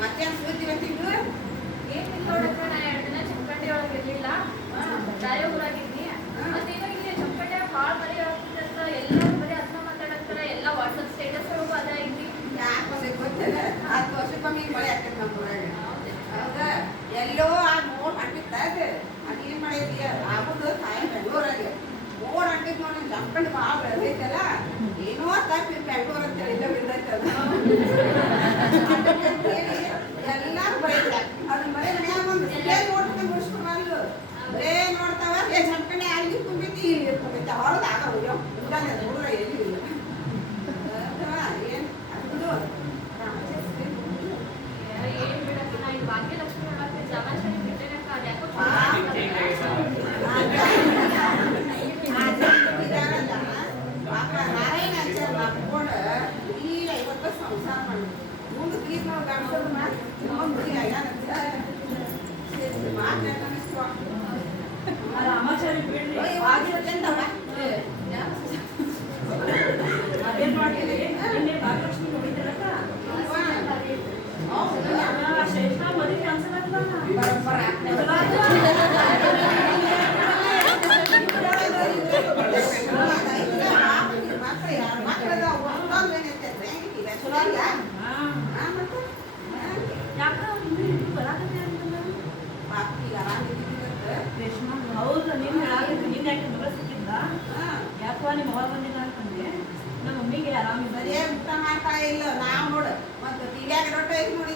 ಮತ್ತೇನ್ ಸುದ್ದಿ ಇವತ್ತಿದ್ದು ಏನಿಲ್ಲ ನೋಡಕ್ಕ ನಾ ಎರಡು ದಿನ ಚಪ್ಪಂಡಿ ಒಳಗೆ ಇರಲಿಲ್ಲ. ಬೇರೆ ಊರಾಗಿದ್ನಿ ಮತ್ತೆ ಇವಾಗ ಇಲ್ಲಿ ಚಪ್ಪಂಡಿ ಭಾಳ ಬರೀ ಆಗ್ತಿದ್ದಂತ ಎಲ್ಲರೂ ಬರೀ ಅದನ್ನ ಮಾತಾಡತ್ತಾರ. ಎಲ್ಲ ವಾಟ್ಸಪ್ ಸ್ಟೇಟಸ್ ಒಳಗೂ ಅದ ಐತಿ ಯಾಕೆ ಬಂದೈತೆ ಗೊತ್ತಿಲ್ಲ? ಹತ್ತು ವರ್ಷಕ್ಕೊಮ್ಮೆ ಹಿಂಗ್ ಮಳೆ ಆಗ್ತೈತೆ ನಮ್ಮ ಊರಾಗ ಹೌದಾ. ಎಲ್ಲೋ ಆ ಮೋಡ್ ಅಂಟಿತ್ತ ಅದು? ಅದೇನ್ ಮಾಡೈತಿ ಆಗುದು ತಾಯಿ ಬೆಂಗಳೂರಾಗ ಮೋಡ್ ಅಂಟಿದ್ ನೋಡಿ ಜಂಪಂಡಿ ಭಾಳ ಬೆಳೆದೈತಲ್ಲ? ಏನೋ ತಪ್ಪಿ ಬೆಂಗಳೂರು ಅಂತ ಬಿದ್ದೈತಲ್ಲ ಎಲ್ಲಾರು ಬರೀತಾರೆ ಅದನ್ನ ಬರೀ ಮನ್ಯಾಗ ಒಂದು ಸಿಟಿಯಾಗಿ ಓಡ್ಕೊಂಡು ಮುಗಿಸ್ಕೊಂಡ್ಬಂದು ಬರೇ ನೋಡ್ತಾವ? ಅಲ್ಲಿ ಕುಂಬೈತಿ ಇಲ್ಲಿ ಕುಂಬೈತಿ ಹೊರದು ಆಗ ಹೋಗ್ಯೋ ಮುಂಜಾನೆ ಹುಡುಗ ಎಲ್ಲಿ ಇಲ್ಲ ಹೌದಾ? ಏನ್ ಅದು ರಾಮಚಂದ್ರ ಏನ್ ಬಿಡಕ್ಕ ನಾ ಈ ಭಾಗ್ಯಲಕ್ಷ್ಮಿ ಒಳಗೆ ಜಮಾಚರಿ ಬಿಟ್ಟೇನಕ್ಕ ಅದ್ಯಾಕೋ ಸಂಸಾರ ಮಾಡಿ ಮುಂದೆ ತೀರ್ ನಾವು ಗಂಡಸರು ಮಾಡಿ ಮುಂದೆ ರಾಮಾಚಾರಿ ಬಿಡ್ರಿ ಅದೇನ್ ಮಾಡ್ತೀರಿ ನಿನ್ನೆ ಭಾಗ್ಯಲಕ್ಷ್ಮಿ ನೋಡಿದ್ರಕ್ಕ ಶ್ರೇಷ್ಠ ಮದುವೆ ಕ್ಯಾನ್ಸಲ್ ಯಾಕ ಬರಾಕತ್ತೆ ಅಂತಲ್ಲ ರೇಷ್ಮಾ ಹೌದು ನೀನ್ ಹೇಳಾಗಿತ್ತು ನಿನ್ನ ಯಾಕೆ ಮಗ ಸಿಕ್ಕಿದ್ದ ಯಾಕೋ ನಿಮ್ಮ ಮಮ್ಮಿಗೆ ಆರಾಮಿಲ್ಲ ಬರೇ ಊಟ ಮಾಡ್ತಾ ಇಲ್ಲ? ನಾವು ನೋಡು. ಮತ್ತೆ ಟಿವಿಯಾಗ ರೊಟ್ಟ ಐತಿ ನೋಡಿದ್ದೆ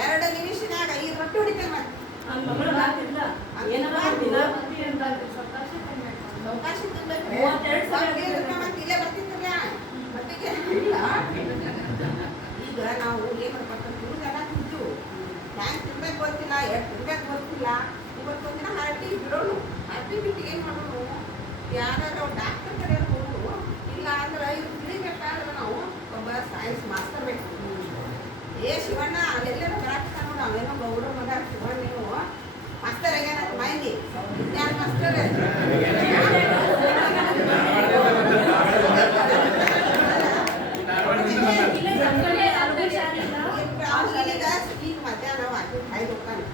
ಎರಡು ನಿಮಿಷನಾಗ ಐದು ರೊಟ್ಟಿ ಹೊಡಿತೇನೆ ಮತ್ತೆ ಈಗ ನಾವು ಏನು ಹುಡುಗರ ತಿಂತೀವಿ ಹ್ಯಾಂಗೆ ತಿನ್ಬೇಕು ಗೊತ್ತಿಲ್ಲ ಎಷ್ಟು ತಿನ್ಬೇಕು ಗೊತ್ತಿಲ್ಲ. ಇವತ್ತು ಒಂದಿನ ಹರಟಿ ಬಿಡೋಣ ಹರಟಿ ಬಿಟ್ಟು ಏನು ಮಾಡೋಣ ಯಾರು ಡಾಕ್ಟರ್ ಕಡೆ ಹೋಗೋಣ ಇಲ್ಲ ಅಂದ್ರೆ ಇದು ತಿಳಿಬೇಕಾದ್ರೆ ನಾವು ಒಬ್ಬ ಸೈನ್ಸ್ ಮಾಸ್ತರ್ ಬೇಕು. ಏ ಶಿವಣ್ಣ ಅಲ್ಲೆಲ್ಲ ಬರಾಕ್ತ ನೋಡು ಅವೇನೋ ಗೌಡ ಮಗ ಶಿವಣ್ಣ ನೀವು ಮಾಸ್ತರ್ ಆಗ್ಯಾನ ಮೈಂದಿ ಯಾರು ಮಾಸ್ತರ್ ಇಲ್ಲೇ ಸಂಗಡಿ ಆರೋಗ್ಯ ಶಾಲೆ ಇಲ್ಲ ಈಗ ಈಗ ಮಧ್ಯಾಹ್ನ ವಾಕಿಂಗ್ ಐದು ಹೋಗ್ತಾನೆ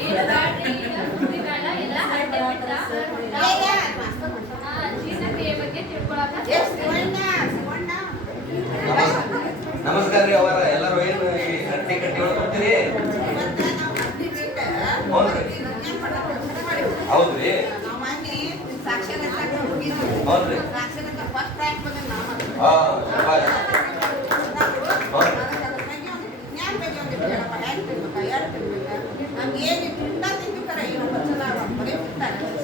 ಏನು ಬ್ಯಾಡ್ರಿ ಈಗ ಬುದ್ಧಿ ಬೇಡ ಎಲ್ಲ ಹರಟೆ ಬಿಟ್ಟ ಆ, ಜೀರ್ಣಕ್ರಿಯೆ ಬಗ್ಗೆ ತಿಳ್ಕೊಳಕ ನಮಸ್ಕಾರ ರೀ ಅವರ ಎಲ್ಲರೂ ಏನು ಈ ಹಟ್ಟಿ ಕಟ್ಟಿ ಒಳಗೆ ಬರ್ತೀರಿ ಹೌದ್ರಿ ಹೌದ್ರಿ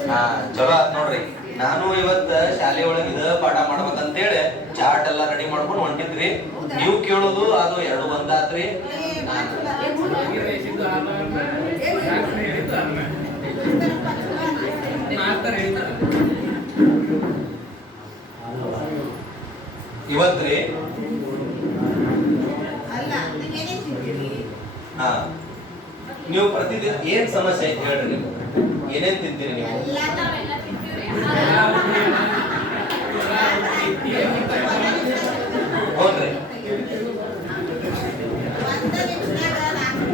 ಹಾ ಚಲೋ ಆಯ್ತು ನೋಡ್ರಿ ನಾನು ಇವತ್ತ ಶಾಲೆ ಒಳಗೆ ಇದ ಪಾಠ ಮಾಡ್ಬೇಕಂತೇಳಿ ಚಾರ್ಟ್ ಎಲ್ಲ ರೆಡಿ ಮಾಡ್ಕೊಂಡು ಹೊಂಟಿದ್ರಿ ನೀವು ಕೇಳೋದು ಅದು ಎರಡು ಒಂದಾತ್ರಿ ಇವತ್ರಿ? ಹಾ. ನೀವು ಪ್ರತಿದಿನ ಏನ್ ಸಮಸ್ಯೆ ಐತಿ ಹೇಳ್ರಿ ನೀವು? ಏನೇನ್ ತಿಂತೀರಿ ನೀವು? ಹೌದ್ರಿ. ಹೌದ್ರಿ ಒಂದ ನಿಮಿಷನಾಗ ನಾಲ್ಕು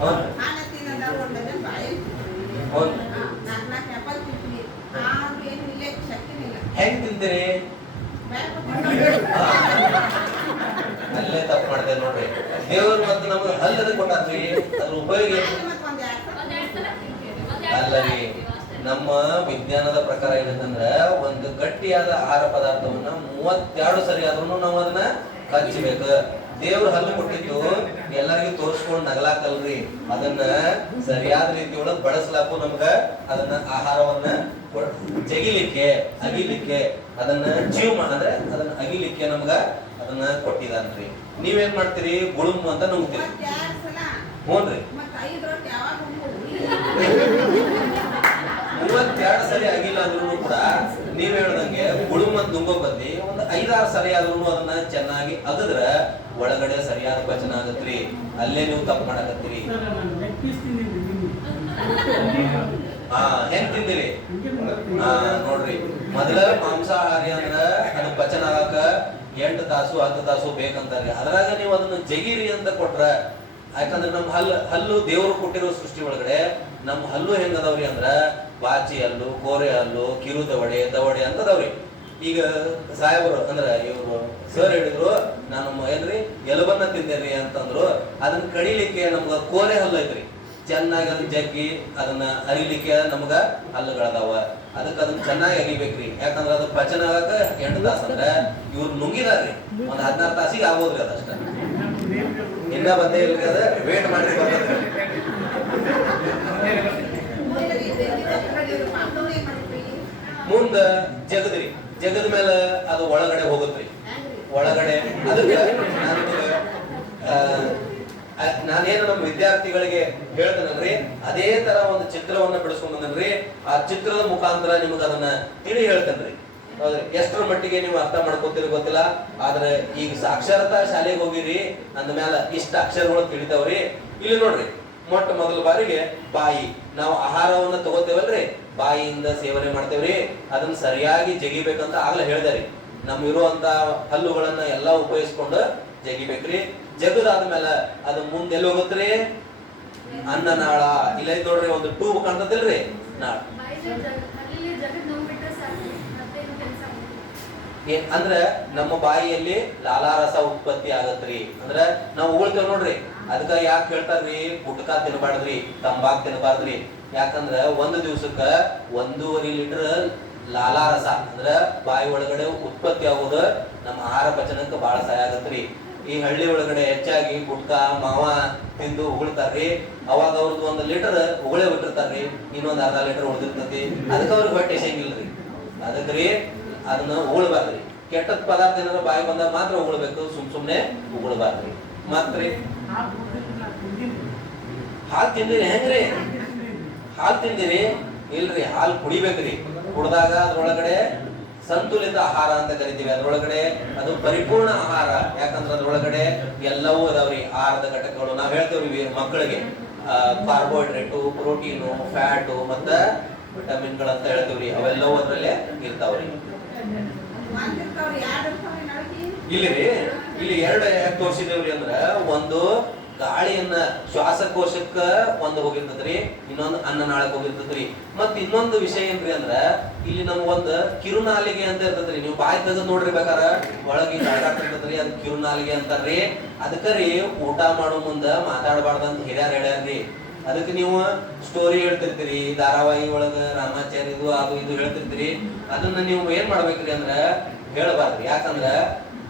ಹೌದು. ಹಾಲು ತಿನ್ನೋದ ಒಂದು ಡಜನ್ ಬಾಳೆಹಣ್ಣು ತಿಂತೀವಿ. ಹೌದು. ಹಾ, ನಾಲ್ಕು ನಾಲ್ಕು ಆ್ಯಪಲ್ ತಿಂತೀವಿ ಆದ್ರೂ ಏನು ಇಲ್ಲ ಶಕ್ತಿನೇ ಇಲ್ಲ ಹೆಂಗ್ ತಿಂತೀರಿ ಬ್ಯಾಗ್ ಕೊಟ್ಟು ಅಲ್ಲೇ ತಪ್ಪು ಮಾಡ್ತೇವೆ ನೋಡ್ರಿ ದೇವ್ರು ಮತ್ತೆ ಹಲ್ಲದ ಕೊಟ್ಟಾರ್ರಿ ಅದ್ರ ಉಪಯೋಗ ಏನು? ಮತ್ತೆ ಒಂದು ಎರಡು ಒಂದೆರಡು ಸಲ ತಿಂತೀವಿ. ಒಂದೆರಡು ಅಲ್ಲ ರೀ ನಮ್ಮ ವಿಜ್ಞಾನದ ಪ್ರಕಾರ ಏನಂತಂದ್ರ, ಒಂದು ಗಟ್ಟಿಯಾದ ಆಹಾರ ಪದಾರ್ಥವನ್ನ ಮೂವತ್ತೆರಡು ಸರಿ ಆದ್ರೂ ನಾವು ಅದನ್ನ ಕಚ್ಚಬೇಕು ದೇವ್ರ ಹಲ್ಲು ಕೊಟ್ಟಿದ್ದು ಎಲ್ಲರಿಗೂ ತೋರಿಸ್ಕೊಂಡು ನಗಲಾಕಲ್ರಿ ಅದನ್ನ ಸರಿಯಾದ ರೀತಿಯೊಳಗೆ ಬಳಸಲಾಕು ನಮ್ಗ ಅದನ್ನ ಆಹಾರವನ್ನ ಜಗಿಲಿಕ್ಕೆ, ಅಗಿಲಿಕ್ಕೆ, ಅದನ್ನ ಜೀವ ಅಂದ್ರೆ ಅದನ್ನ ಅಗಿಲಿಕ್ಕೆ ನಮ್ಗ ಅದನ್ನ ಕೊಟ್ಟಿದಾನ್ರಿ. ನೀವೇನ್ ಮಾಡ್ತೀರಿ? ಗುಳುಮ್ ಅಂತ ನುಂಗ್ತೀರಿ. ಹ್ಞೂನ್ರಿ? ಮೂವತ್ತೆರಡು ಸರಿ ಆಗಿಲ್ಲ ಅಂದ್ರೂ ಕೂಡ ನೀವ್ ಹೇಳ್ದಂಗೆ ಗುಳುಮ್ ಅಂತ ನುಂಗೋ ಬದ್ಲಿ ಒಂದು ಐದಾರು ಸರಿ ಆದ್ರೂ ಅದನ್ನ ಚೆನ್ನಾಗಿ ಅಗದ್ರ ಒಳಗಡೆ ಸರಿಯಾದ ಪಚನ ಆಗತ್ರಿ. ಅಲ್ಲೇ ನೀವು ತಪ್ಪು ಮಾಡಕತ್ತೀರಿ. ಹಾ ಹೆಂಗ್ ತಿಂದಿರಿ? ಹಾ ನೋಡ್ರಿ. ಮೊದಲ ಮಾಂಸಾಹಾರಿ ಅಂದ್ರ ಅದು ಪಚನ ಆಗಾಕ ಎಂಟು ತಾಸು, ಹತ್ತು ತಾಸು ಬೇಕಂತಾರೆ ಅದ್ರಾಗ ನೀವು ಅದನ್ನ ಜಗಿರಿ ಅಂತ ಕೊಟ್ರ, ಯಾಕಂದ್ರೆ ನಮ್ಮ ಹಲ್ಲು ಹಲ್ಲು ದೇವರು ಕೊಟ್ಟಿರೋ ಸೃಷ್ಟಿ ಒಳಗಡೆ ನಮ್ಮ ಹಲ್ಲು ಹೆಂಗದವ್ರಿ ಅಂದ್ರ ಬಾಚಿ ಹಲ್ಲು, ಕೋರೆ ಹಲ್ಲು ಕಿರು ದವಡೆ ದವಡೆ ಅಂತದವ್ರಿ. ಈಗ ಸಾಹೇಬರು, ಅಂದ್ರ ಇವರು ಸರ್ ಹೇಳಿದ್ರು, ನಾನು ಏನ್ರಿ, ಎಲುಬನ್ನ ತಿಂದೇನ್ರಿ ಅಂತಂದ್ರು, ಅದನ್ನ ಕಡಿಲಿಕ್ಕೆ ನಮ್ಗ ಕೋರೆ ಹಲ್ಲು ಐತ್ರಿ. ಚೆನ್ನಾಗಿ ಅದನ್ನ ಜಗ್ಗಿ, ಅದನ್ನ ಅರಿಲಿಕ್ಕೆ ನಮ್ಗ ಹಲ್ಲುಗಳದಾವ. ಅದಕ್ಕೆ ಅದನ್ನ ಚೆನ್ನಾಗಿ ಅಗಿಬೇಕ್ರಿ. ಯಾಕಂದ್ರ ಅದು ಪಚನ ಆಗಕ ಎಂಟು ತಾಸ ಅಂದ್ರ ಇವ್ರು ನುಂಗಿದಾರ್ರಿ. ಒಂದ್ ಹದಿನಾರು ತಾಸಿಗೆ ಆಗೋದ್ರಿ ಅದಷ್ಟ ಇನ್ನ ಬಂದೇ ಇಲ್ರಿ ಅದ. ವೇಟ್ ಮಾಡಿ ಮುಂದ ಜಗದ್ರಿ. ಜಗದ ಮೇಲೆ ಅದು ಒಳಗಡೆ ಹೋಗುತ್ರಿ? ಒಳಗಡೆ ಅದಕ್ಕೆ ನಾನು ನಾನೇನು ನಮ್ಮ ವಿದ್ಯಾರ್ಥಿಗಳಿಗೆ ಹೇಳ್ತೇನಲ್ರಿ? ಅದೇ ತರ ಒಂದು ಚಿತ್ರವನ್ನ ಬಿಡಿಸ್ಕೊಂಡ್ರಿ ಆ ಚಿತ್ರದ ಮುಖಾಂತರ ನಿಮ್ಗೆ ಅದನ್ನ ತಿಳಿ ಹೇಳ್ತೇನ್ರಿ. ಎಷ್ಟರ ಮಟ್ಟಿಗೆ ನೀವು ಅರ್ಥ ಮಾಡ್ಕೋತೀರಿ ಗೊತ್ತಿಲ್ಲ. ಆದ್ರೆ ಈಗ ಸಾಕ್ಷರತಾ ಶಾಲೆಗೆ ಹೋಗಿರಿ, ಅಂದ ಮ್ಯಾಲ ಇಷ್ಟ ಅಕ್ಷರಗಳು ತಿಳಿತಾವ್ರಿ. ಇಲ್ಲಿ ನೋಡ್ರಿ, ಮೊಟ್ಟ ಮೊದಲ ಬಾರಿಗೆ ಬಾಯಿ. ನಾವು ಆಹಾರವನ್ನ ತಗೋತೇವಲ್ರಿ. ಬಾಯಿಯಿಂದ ಸೇವನೆ ಮಾಡ್ತೇವ್ರಿ. ಅದನ್ನ ಸರಿಯಾಗಿ ಜಗಿಬೇಕಂತ ಆಗ್ಲೇ ಹೇಳ್ದಾರಿ ನಮ್ ಇರುವಂತ ಹಲ್ಲುಗಳನ್ನ ಎಲ್ಲಾ ಉಪಯೋಗಿಸ್ಕೊಂಡು ಜಗಿಬೇಕ್ರಿ. ಜಗದಾದ್ಮೇಲೆ ಅದು ಮುಂದೆ ಎಲ್ಲಿ ಹೋಗುತ್ತ್ರಿ? ಅನ್ನನಾಳ. ಇಲ್ಲ ನೋಡ್ರಿ, ಒಂದು ಟ್ಯೂಬ್ ಕಾಣ್ತದಿಲ್ರಿ? ನಾಳ. ಅಂದ್ರ ನಮ್ಮ ಬಾಯಿಯಲ್ಲಿ ಲಾಲಾರಸ ಉತ್ಪತ್ತಿ ಆಗತ್ರಿ. ಅಂದ್ರ ನಾವು ಉಗುಳ್ತೇವ್ ನೋಡ್ರಿ. ಅದಕ್ಕ ಯಾಕೆ ಹೇಳ್ತಾರ್ರಿ? ಗುಟ್ಕಾ ತಿನ್ಬಾರ್ದ್ರಿ, ತಂಬಾಕ್ ತಿನ್ಬಾರ್ದ್ರಿ. ಯಾಕಂದ್ರ ಒಂದು ದಿವ್ಸಕ್ಕ ಒಂದೂವರೆ ಲೀಟರ್ ಲಾಲಾರಸ, ಅಂದ್ರ ಬಾಯಿ ಒಳಗಡೆ ಉತ್ಪತ್ತಿ ಆಗೋದು ನಮ್ಮ ಆಹಾರ ಪಚನಕ್ಕೆ ಬಹಳ ಸಹಾಯ ಆಗತ್ರಿ. ಈ ಹಳ್ಳಿ ಒಳಗಡೆ ಹೆಚ್ಚಾಗಿ ಗುಟ್ಕಾ, ಮಾವ ತಿಂದು ಉಗುಳ್ತಾರ್ರಿ. ಅವಾಗ ಅವ್ರದ್ದು ಒಂದು ಲೀಟರ್ ಉಗುಳೇ ಬಿಟ್ಟಿರ್ತಾರ್ರಿ. ಇನ್ನೊಂದು ಅರ್ಧ ಲೀಟರ್ ಉಳಿದಿರ್ತತಿ. ಅದಕ್ಕೆ ಅವ್ರಿಗೆ ಹೊಟ್ಟೆ ಅದಕ್ಕೆ ಅದಕ್ರಿ ಅದನ್ನ ಉಗುಳ್ಬಾರ್ದ್ರಿ. ಕೆಟ್ಟದ್ ಪದಾರ್ಥ ಏನಾದ್ರೂ ಬಾಯಿ ಬಂದಾಗ ಮಾತ್ರ ಉಗುಳ್ಬೇಕು. ಸುಮ್ ಸುಮ್ನೆ ಉಗುಳ್ಬಾರ್ದ್ರಿ. ಮತ್ರಿ? ಹಾಲು ತಿಂದಿರಿ ಹೆಂಗ್ರಿ? ಹಾಲು ತಿಂದಿರಿ? ಇಲ್ರಿ, ಹಾಲು ಕುಡಿಬೇಕ್ರಿ. ಕುಡ್ದಾಗ ಅದ್ರೊಳಗಡೆ ಸಂತುಲಿತ ಆಹಾರ ಅಂತ ಕರಿತೀವಿ. ಅದ್ರೊಳಗಡೆ ಅದು ಪರಿಪೂರ್ಣ ಆಹಾರ. ಯಾಕಂದ್ರೆ ಅದ್ರೊಳಗಡೆ ಎಲ್ಲವೂ ಅದಾವ್ರಿ. ಆಹಾರದ ಘಟಕಗಳು. ನಾವ್ ಹೇಳ್ತೇವ್ರಿ ಮಕ್ಕಳಿಗೆ ಕಾರ್ಬೋಹೈಡ್ರೇಟು ಪ್ರೋಟೀನು ಫ್ಯಾಟು ಮತ್ತ ವಿಟಮಿನ್ಗಳು ಹೇಳ್ತೇವ್ರಿ. ಅವೆಲ್ಲವೂ ಅದ್ರಲ್ಲೇ ಇರ್ತಾವ್ರಿ. ಇಲ್ಲಿ ರೀ ಇಲ್ಲಿ ಎರಡು ಯಾಕೆ ತೋರಿಸಿದೇವ್ರಿ ಅಂದ್ರ ಒಂದು ಗಾಳಿಯನ್ನ ಶ್ವಾಸಕೋಶಕ್ಕ ಒಂದು ಹೋಗಿರ್ತದ್ರಿ, ಇನ್ನೊಂದು ಅನ್ನನಾಳಕ್ ಹೋಗಿರ್ತದ್ರಿ. ಮತ್ ಇನ್ನೊಂದು ವಿಷಯ ಏನ್ರಿ ಅಂದ್ರ, ಇಲ್ಲಿ ನಮ್ಗೊಂದು ಕಿರುನಾಲಿಗೆ ಅಂತ ಇರ್ತದ್ರಿ. ನೀವು ಬಾಯಿ ತೆಗೆದು ನೋಡ್ರಿ ಬೇಕಾರ, ಒಳಗೆ ಇರ್ತದ್ರಿ, ಅದ್ ಕಿರುನಾಲಿಗೆ ಅಂತಾರ್ರಿ. ಅದಕ್ಕರಿ ಊಟ ಮಾಡೋ ಮುಂದ ಮಾತಾಡಬಾರ್ದಂತ ಹಿರಿಯರ್ ಹೇಳ್ಯಾರ್ರಿ. ಅದಕ್ಕೆ ನೀವು ಸ್ಟೋರಿ ಹೇಳ್ತಿರ್ತೀರಿ, ಧಾರಾವಾಹಿ ಒಳಗ ರಾಮಾಚಾರ್ಯ ಇದು ಅದು ಇದು ಹೇಳ್ತಿರ್ತೀರಿ. ಅದನ್ನ ನೀವು ಏನ್ ಮಾಡ್ಬೇಕ್ರಿ ಅಂದ್ರ, ಹೇಳಬಾರ್ದ್ರಿ. ಯಾಕಂದ್ರ,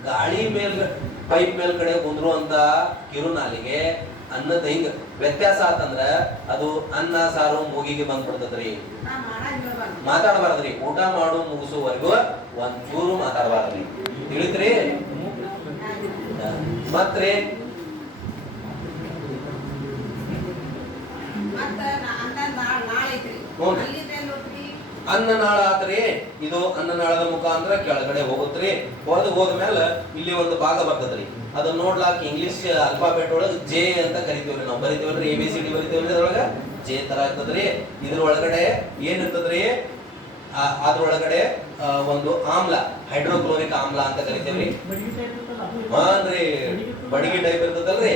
ಗಾಳಿ ಮೇಲ್ ಪೈಪ್ ಮೇಲ್ ಕಡೆ ಕುಂದ್ರುವಂತ ಕಿರುನಾಲಿಗೆ ಅನ್ನದ ಹಿಂಗ ವ್ಯತ್ಯಾಸ ಆತಂದ್ರ ಅದು ಅನ್ನ ಸಾರು ಮೂಗಿಗೆ ಬಂದ್ಬಿಡ್ತದ್ರಿ. ಮಾತಾಡಬಾರದ್ರಿ. ಊಟ ಮಾಡು ಮುಗಿಸುವವರೆಗೂ ಒಂದ್ ಚೂರು ಮಾತಾಡಬಾರ್ದ್ರಿ. ತಿಳಿತ್ರಿ? ಮತ್ರಿ? ಹ್ಞೂ. ಅನ್ನನಾಳ ಆತ್ರಿ ಇದು ಅನ್ನನಾಳದ ಮುಖಾಂತರ ಕೆಳಗಡೆ ಹೋಗುತ್ರಿ. ಹೊರದು ಹೋದ್ಮೇಲೆ ಇಲ್ಲಿ ಒಂದು ಭಾಗ ಬರ್ತದ್ರಿ. ಅದನ್ನ ನೋಡ್ಲಾಕ ಇಂಗ್ಲಿಷ್ ಅಲ್ಫಾಬೆಟ್ ಒಳಗ ಜೆ ಅಂತ ಕರಿತೀವ್ರಿ ನಾವು. ಬರಿತೀವಲ್ರಿ ಎ ಬಿ ಸಿ ಡಿ ಬರಿತೀವಲ್ರಿ ಅದ್ರೊಳಗ? ಜೆ ತರ ಇರ್ತದ್ರಿ ಇದ್ರ ಒಳಗಡೆ ಏನ್ ಇರ್ತದ್ರಿ? ಅದ್ರ ಅದ್ರೊಳಗಡೆ ಒಂದು ಆಮ್ಲ ಹೈಡ್ರೋಕ್ಲೋರಿಕ್ ಆಮ್ಲ ಅಂತ ಕರಿತೀವ್ರಿ. ಹಾನ್ರಿ ಬಡಿಗೆ ಟೈಪ್ ಇರ್ತದಲ್ರಿ.